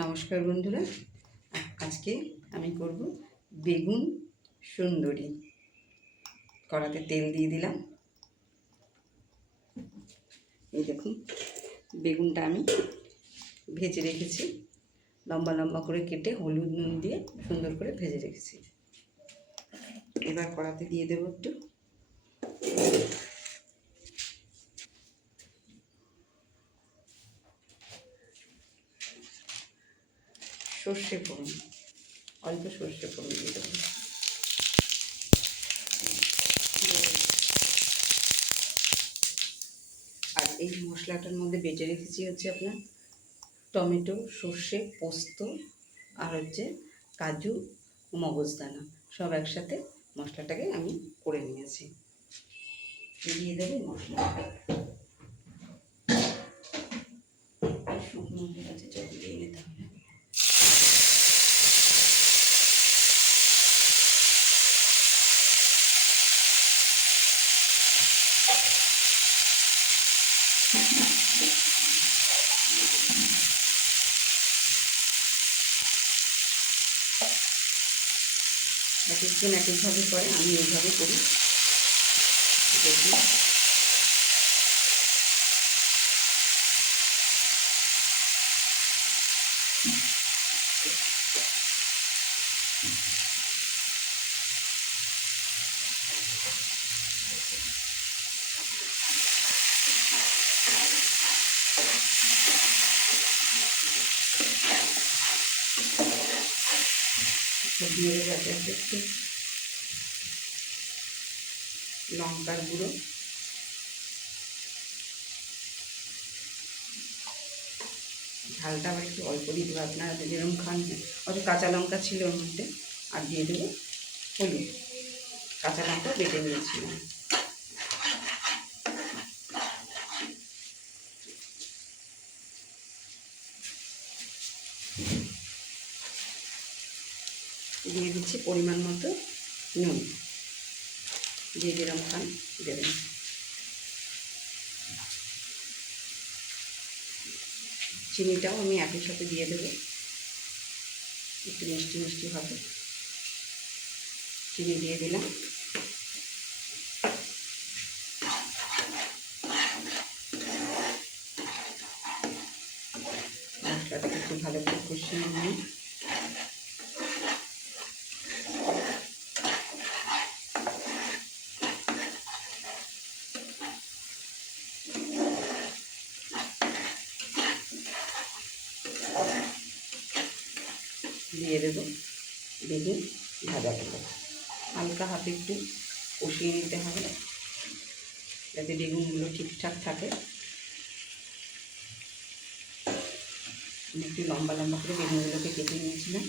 নমস্কার বন্ধুরা, আজকে আমি করব বেগুন সুন্দরী। কড়াতে তেল দিয়ে দিলাম। এই দেখুন, বেগুনটা আমি ভেজে রেখেছি, লম্বা লম্বা করে কেটে হলুদ নুন দিয়ে সুন্দর করে ভেজে রেখেছি। এবার কড়াতে দিয়ে দেবো একটু সর্ষে ফোড়ন, অল্প সর্ষে ফোড়ন দিয়ে দেবো। আর এই মশলাটার মধ্যে বেটে রেখেছি হচ্ছে আপনার টমেটো, সর্ষে, পোস্ত আর হচ্ছে কাজু, মগজদানা, সব একসাথে মশলাটাকে আমি করে নিয়েছি। দিয়ে দেবো মশলা। শুকনো হয়ে গেছে, জল দিয়ে নিতে হবে। এক একজন এক একভাবে করে, আমি এইভাবে করি। দেখুন, দিয়ে দেবো একটু লঙ্কার গুঁড়ো, ঝালটা আবার একটু অল্প দিতে হবে, আপনারা যেরকম খান। অত কাঁচা লঙ্কা ছিল ওর মধ্যে। আর দিয়ে দেবো হলুদ, কাঁচা লঙ্কা বেটে নিয়েছিলাম। দিয়ে দিচ্ছি পরিমাণ মতো নুন, যে যেরকম খান দেবেন। চিনিটাও আমি একই সাথে দিয়ে দেবো, একটু মিষ্টি মিষ্টি হবে। চিনি দিয়ে দিলাম। মশলাটাকে একটু ভালো করে কষিয়ে নিয়ে দিয়ে দেবো বেগুন ভাজাগুলো। হালকা হাতে একটু কষিয়ে নিতে হবে, যাতে বেগুনগুলো ঠিকঠাক থাকে। আমি একটু লম্বা লম্বা করে বেগুনগুলোকে কেটে নিয়েছিলাম।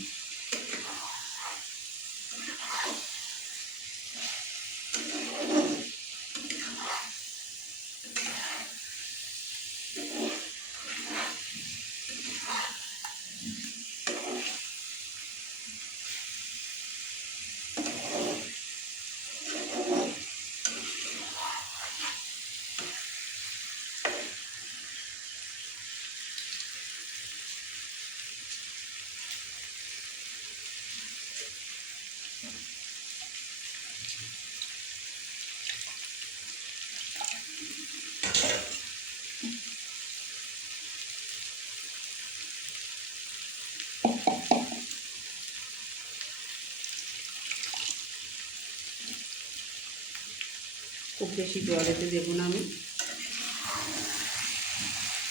খুব বেশি জলেতে দেবো না আমি,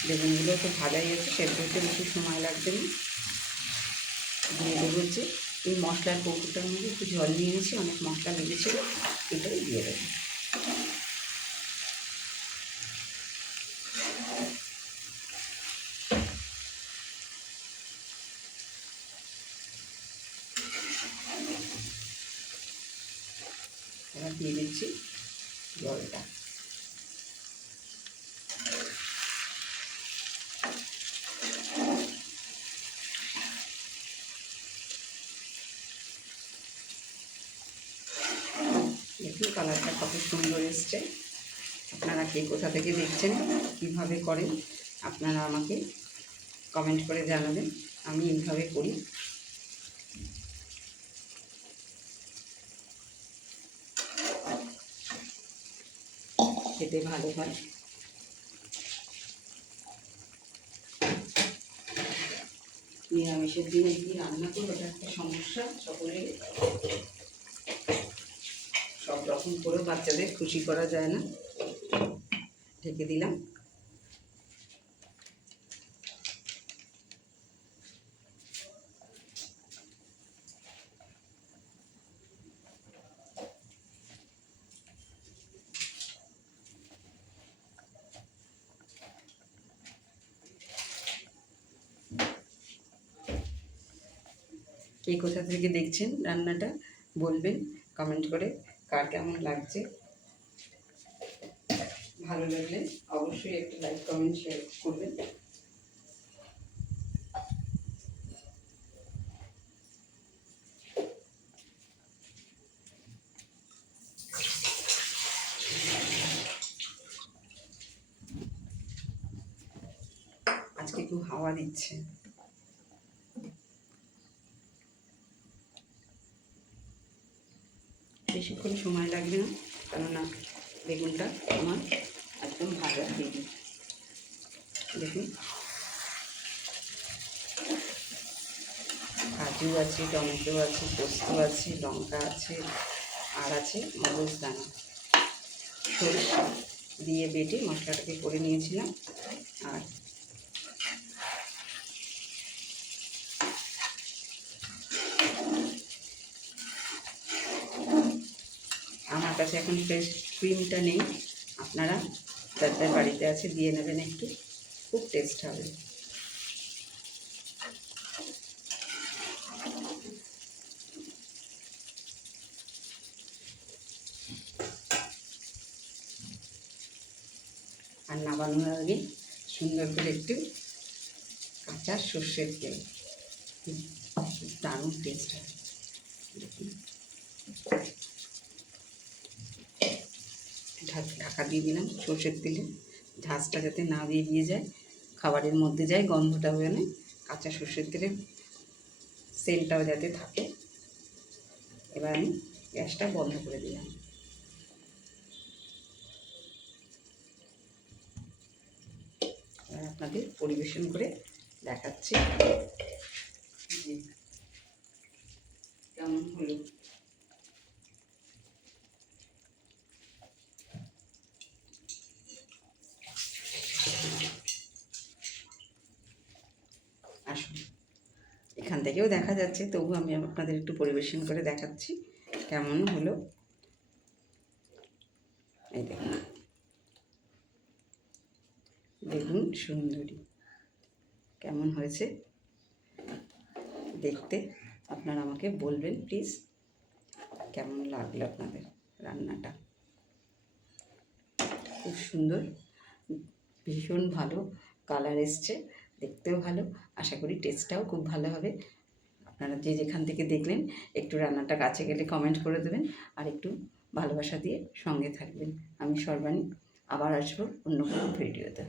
বেগুনগুলো তো ভাজাই আছে, সেদ্ধ হতে বেশি সময় লাগবে না। দিয়ে দেবো হচ্ছে এই মশলার কৌটোটার মধ্যে একটু জল নিয়ে নিয়েছি, অনেক মশলা লেগেছিল, এটাই দিয়ে দেবো। এবার দিয়ে দিচ্ছি জলটা। দেখুন কালারটা কত সুন্দর এসছে। আপনারা কে কোথা থেকে দেখছেন, কীভাবে করেন, আপনারা আমাকে কমেন্ট করে জানাবেন। আমি এইভাবে করি। খেতে ভালো হয়। নিরামিষের দিনে কি রান্না করবো এটা একটা সমস্যা। সকলের সব রকম করেও বাচ্চাদের খুশি করা যায় না। ঢেকে দিলাম। কে কোথা থেকে দেখছেন রান্নাটা বলবেন কমেন্ট করে, কার কেমন লাগছে। ভালো লাগলে অবশ্যই একটা লাইক কমেন্ট শেয়ার করবেন। আজকে খুব হাওয়া দিচ্ছে। বেশিক্ষণ সময় লাগবে না, কেননা বেগুনটা আমার একদম ভাজা রেডি। দেখুন, কাজু আছে, টমেটো আছে, পোস্ত আছে, লঙ্কা আছে, আর আছে মগজদানা, সরষে দিয়ে বেটে মশলাটাকে করে নিয়েছিলাম। আর আমার কাছে এখন ফ্রেশ ক্রিমটা নেই, আপনারা যাদের বাড়িতে আছে দিয়ে নেবেন একটু, খুব টেস্ট হবে। আর নামানোর আগে সুন্দর করে একটু কাঁচা সর্ষের তেল, দারুণ টেস্ট হয়। ঢাকা দিয়ে দিলাম সর্ষের তেলে, ঝাঁজটা যাতে না বেরিয়ে যায়, খাবারের মধ্যে যায়, গন্ধটা হয়ে নেয়, কাঁচা সর্ষের তেলের সেন্টটাও যাতে থাকে। এবার আমি গ্যাসটা বন্ধ করে দিলাম। এবার আপনাদের পরিবেশন করে দেখাচ্ছি যে কেমন হলো। আসুন, এখান থেকেও দেখা যাচ্ছে, তবু আমি আপনাদের একটু পরিবেশন করে দেখাচ্ছি কেমন হলো। এই দেখুন, বেগুন সুন্দরী কেমন হয়েছে দেখতে আপনারা আমাকে বলবেন প্লিজ, কেমন লাগলো আপনাদের রান্নাটা। খুব সুন্দর, ভীষণ ভালো কালার এসছে, দেখতেও ভালো, আশা করি টেস্টটাও খুব ভালো হবে। আপনারা যে যেখান থেকে দেখলেন একটু রান্নাটা কাছে গেলে কমেন্ট করে দেবেন, আর একটু ভালোবাসা দিয়ে সঙ্গে থাকবেন। আমি সর্বাণী, আবার আসবো অন্য কোনো ভিডিওতে।